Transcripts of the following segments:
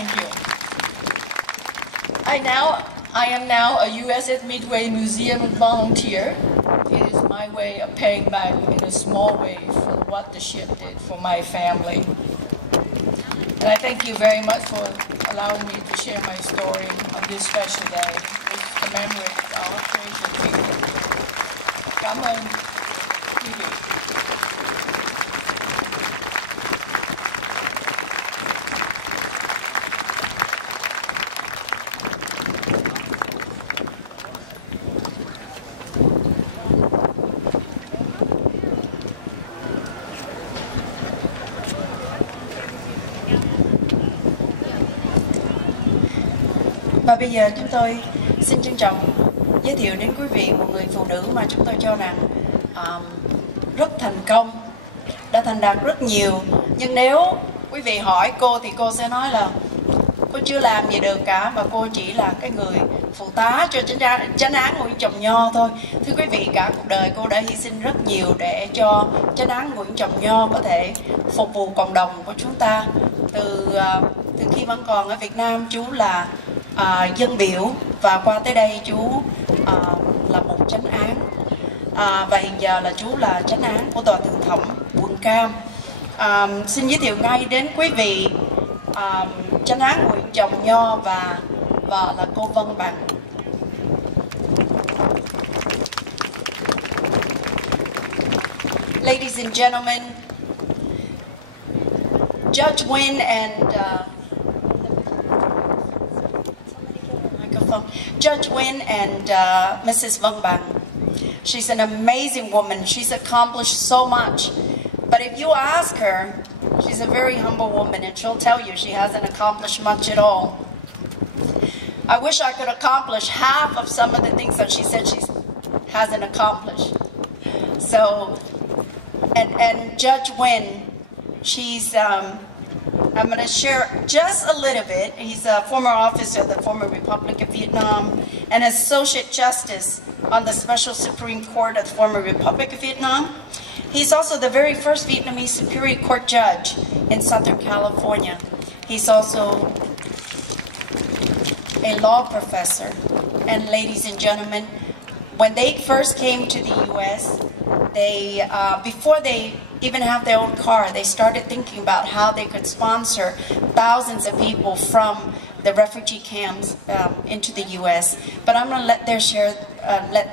Thank you. I am now a USS MIDWAY Museum volunteer. It is my way of paying back in a small way for what the ship did for my family. And I thank you very much for allowing me to share my story on this special day with the memory of our creation people. Cảm ơn quý vị. Và bây giờ chúng tôi xin trân trọng giới thiệu đến quý vị một người phụ nữ mà chúng tôi cho rằng rất thành công, đã thành đạt rất nhiều. Nhưng nếu quý vị hỏi cô thì cô sẽ nói là cô chưa làm gì được cả, và cô chỉ là cái người phụ tá cho chánh án Nguyễn Trọng Nho thôi. Thưa quý vị, cả cuộc đời cô đã hy sinh rất nhiều để cho chánh án Nguyễn Trọng Nho có thể phục vụ cộng đồng của chúng ta. Từ khi vẫn còn ở Việt Nam, chú là dân biểu, và qua tới đây chú là một chánh án, và hiện giờ là chú là chánh án của tòa thượng thẩm quận Cam. Xin giới thiệu ngay đến quý vị chánh án Nguyễn Trọng Nho và vợ là cô Vân Bằng. Ladies and gentlemen, Judge Wynn and Judge Wynn and Mrs. Vân Bằng. She's an amazing woman. She's accomplished so much. But if you ask her, she's a very humble woman, and she'll tell you she hasn't accomplished much at all. I wish I could accomplish half of some of the things that she said she hasn't accomplished. So, and Judge Wynn, she's I'm going to share just a little bit. He's a former officer of the former Republic of Vietnam and Associate Justice on the Special Supreme Court of the former Republic of Vietnam. He's also the very first Vietnamese Superior Court judge in Southern California. He's also a law professor. And ladies and gentlemen, when they first came to the U.S., they, before they even have their own car, they started thinking about how they could sponsor thousands of people from the refugee camps into the U.S. But I'm going to let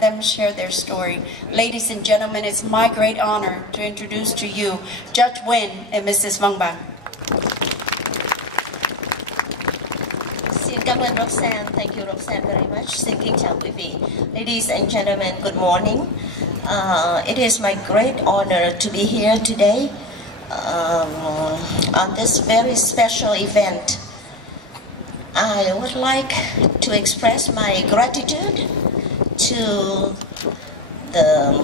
them share their story. Ladies and gentlemen, it's my great honor to introduce to you Judge Wynn and Mrs. Vân Bằng. Xin cảm ơn Roxanne. Thank you, Roxanne, very much. Xin kính chào quý vị. Ladies and gentlemen, good morning. It is my great honor to be here today on this very special event. I would like to express my gratitude to the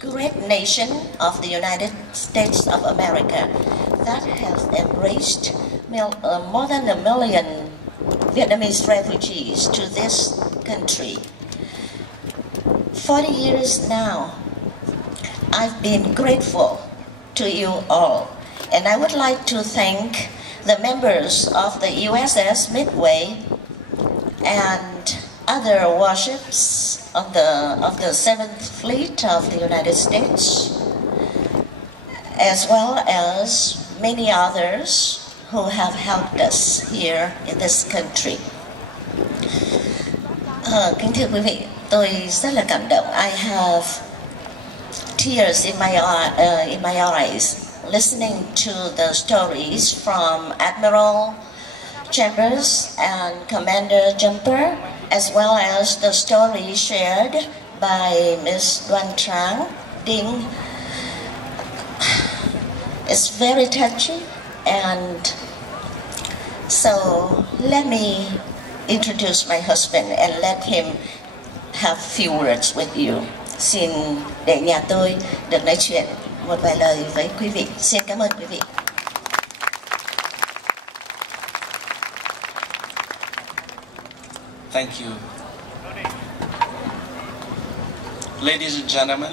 great nation of the United States of America that has embraced more than 1 million Vietnamese refugees to this country. 40 years now, I've been grateful to you all, and I would like to thank the members of the USS MIDWAY and other warships of the 7th Fleet of the United States, as well as many others who have helped us here in this country. Kính thưa quý vị, tôi rất là cảm động. I have tears in my eyes listening to the stories from Admiral Chambers and Commander Jumper, as well as the story shared by Ms. Đoan Trang Ding. It's very touching, and so let me introduce my husband and let him have few words with you. Xin để nhà tôi được nói chuyện một vài lời với quý vị. Xin cảm ơn quý vị. Thank you. Ladies and gentlemen,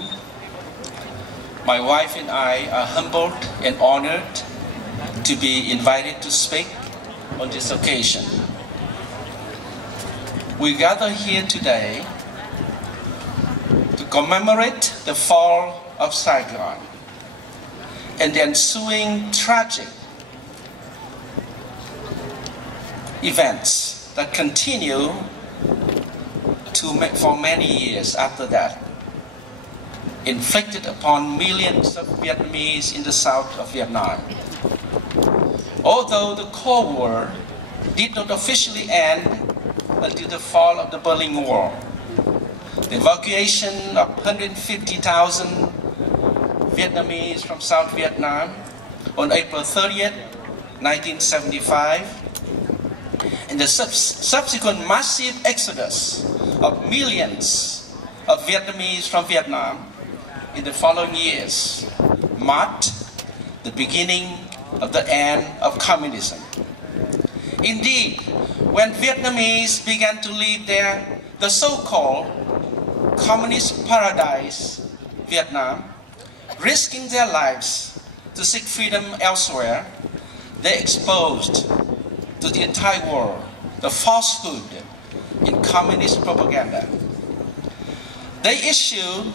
my wife and I are humbled and honored to be invited to speak on this occasion. We gather here today to commemorate the fall of Saigon and the ensuing tragic events that continue for many years after that, inflicted upon millions of Vietnamese in the south of Vietnam. Although the Cold War did not officially end until the fall of the Berlin Wall, the evacuation of 150,000 Vietnamese from South Vietnam on April 30th, 1975, and the subsequent massive exodus of millions of Vietnamese from Vietnam in the following years marked the beginning of the end of communism. Indeed, when Vietnamese began to leave the so-called communist paradise, Vietnam, risking their lives to seek freedom elsewhere, they exposed to the entire world the falsehood in communist propaganda. They issued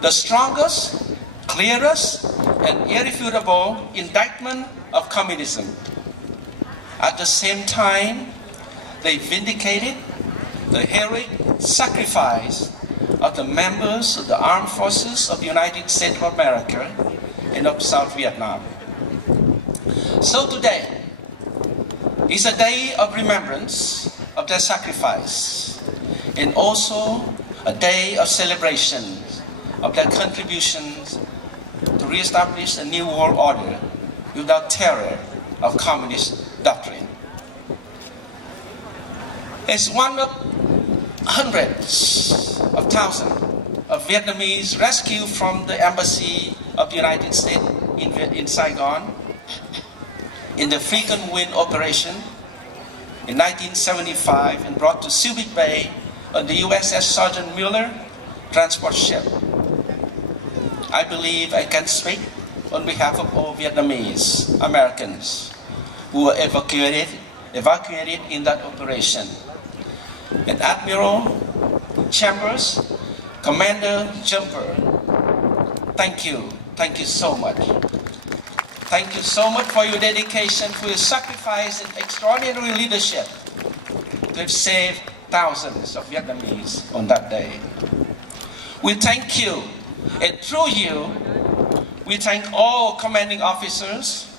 the strongest, clearest, and irrefutable indictment of communism. At the same time, they vindicated the heroic sacrifice of the members of the armed forces of the United States of America and of South Vietnam. So today is a day of remembrance of their sacrifice, and also a day of celebration of their contributions to re-establish a new world order without terror of communist doctrine. As one of hundreds of thousands of Vietnamese rescued from the embassy of the United States in Saigon in the Frequent Wind operation in 1975 and brought to Subic Bay on the USS Sergeant Miller transport ship. I believe I can speak on behalf of all Vietnamese Americans who were evacuated in that operation. And Admiral Chambers, Commander Jumper, thank you so much. Thank you so much for your dedication, for your sacrifice and extraordinary leadership to have saved thousands of Vietnamese on that day. We thank you, and through you, we thank all commanding officers,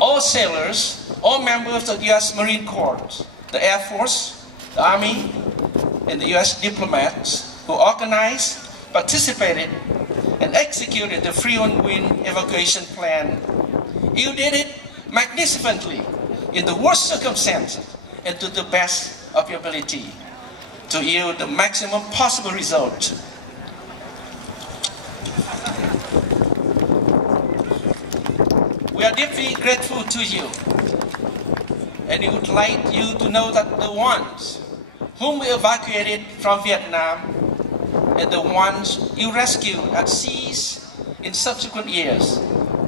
all sailors, all members of the U.S. Marine Corps, the Air Force, the Army, and the U.S. diplomats who organized, participated, and executed the Frequent Wind evacuation plan. You did it magnificently in the worst circumstances and to the best of your ability to yield the maximum possible result. We are deeply grateful to you, and we would like you to know that the ones whom we evacuated from Vietnam and the ones you rescued at seas in subsequent years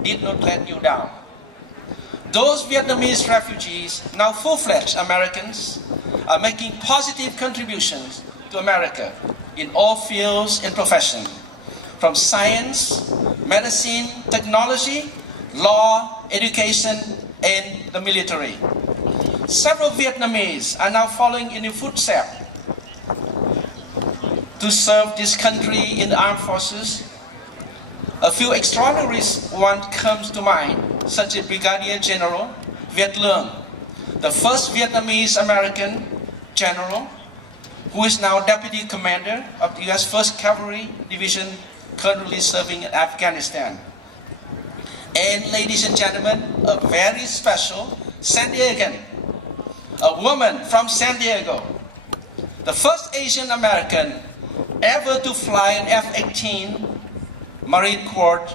did not let you down. Those Vietnamese refugees, now full-fledged Americans, are making positive contributions to America in all fields and professions, from science, medicine, technology, law, education, and the military. Several Vietnamese are now following in your footsteps to serve this country in the armed forces. A few extraordinary ones comes to mind, such as Brigadier General Viet Lương, the first Vietnamese American general, who is now Deputy Commander of the U.S. 1st Cavalry Division, currently serving in Afghanistan. And ladies and gentlemen, a very special San Diegan, a woman from San Diego, the first Asian American ever to fly an F-18 Marine Corps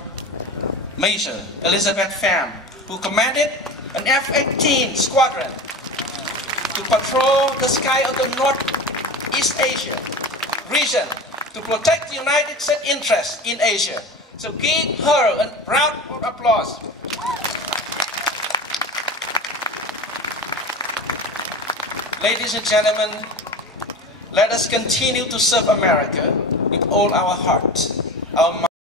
Major, Elizabeth Pham, who commanded an F-18 squadron to patrol the sky of the Northeast Asia region to protect the United States interests in Asia. So give her a round of applause. Ladies and gentlemen, let us continue to serve America with all our heart, our mind.